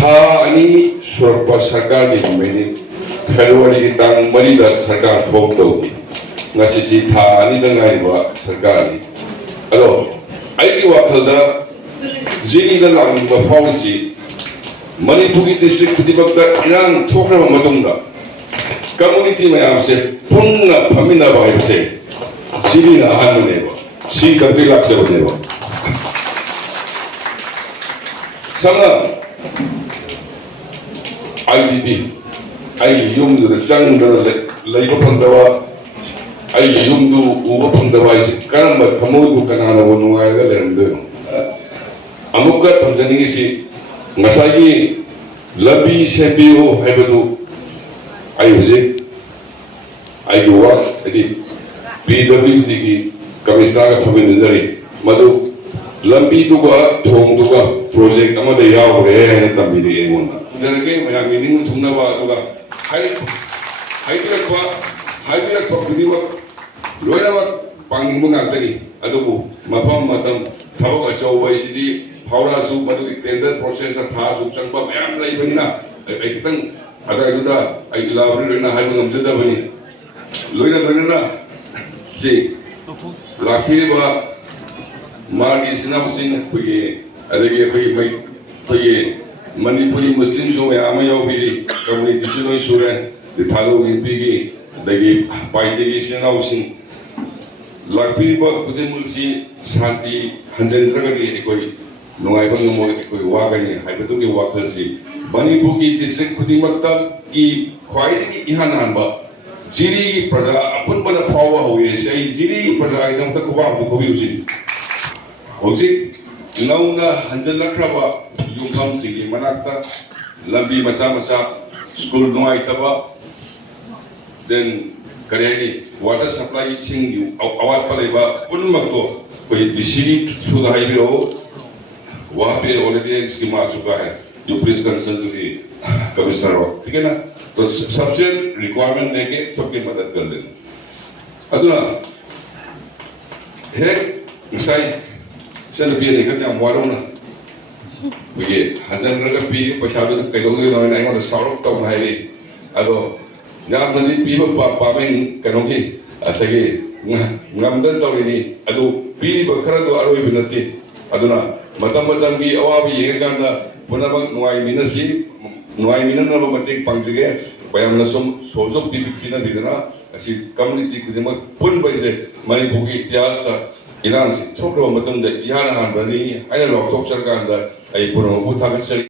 थानी सुरक्षा सरकार की मैंने फेब्रुआरी की तांग मरी दा सरकार फॉर्म तौगी ngasi थानी दंगाई बा सरकार ni ado ai ki wakal da jini da lang ba policy Manipuri district kudibakta irang thokra matung da community mayam se punna phamina ba se jini na han ne ba si kapi lak se ne ba sama IDP ai yum du sang da lai ba pandawa ai yum du uba pandawa isi karamba thamoi bu kanana wo nuai ga lerm de amukka thamjani si ngasagi labi sembiu hebadu ai hoje ai go works edi PWD ki kamisa ga phamin nazari madu lambi duga thong duga project amada yaure ne tambi de engona jarage maya meaning thungna ba duga haibirak pa bidiwa loina wa panging bunga tani adubu mafam matam thawak achau sidi Haura su madu tender process tha su sangpa mayam lai banina ai kitang aga iguda ai labri loina hai bangam jada bani loina banana si lakhi ba mari sinam sing pui adagi pui mai pui Manipuri Muslim so mayam yo bi community sinoi sure the thalo impi gi dagi pai dagi sinau sing lakhi ba kudimul si shanti hanjendra ga di koi nungai bang mo koi wagani haibatu ki waktasi Manipur ki district khudimakta ki khwaidagi ihan hanba jiri praja apun bana phawa hoye sei jiri praja idam ta kuba tu kobi usin hoji nauna hanjalakraba yungam sigi manakta lambi masa school nungai taba then kareni water supply ching yu awat paleba pun makto koi disiri suda haibiro वहाँ पे already scheme आ चुका है जो police concern की commissioner हो ठीक है ना तो सबसे रिक्वायरमेंट लेके सबकी मदद कर देना अदुना है मिसाई चल भी नहीं करते हम वालों ना मुझे हजार रंग पी पैसा तो कई लोग जो नहीं वो सारों तो बनाए ली अदो यहाँ तंदी पी पामें करोगे ऐसे कि नमदन तो नहीं अदो पी बखरा तो आरोही बिनती अदुना matam bi awabi yenganda punabang nuai minasi nuai minana ba mating pangjige bayam na sojok pipipina bidana asi community kudima pun baise Manipur ki ityas ta ilang si thokro matam de yana han bani aina lok thok sarkar da ai puno bu thak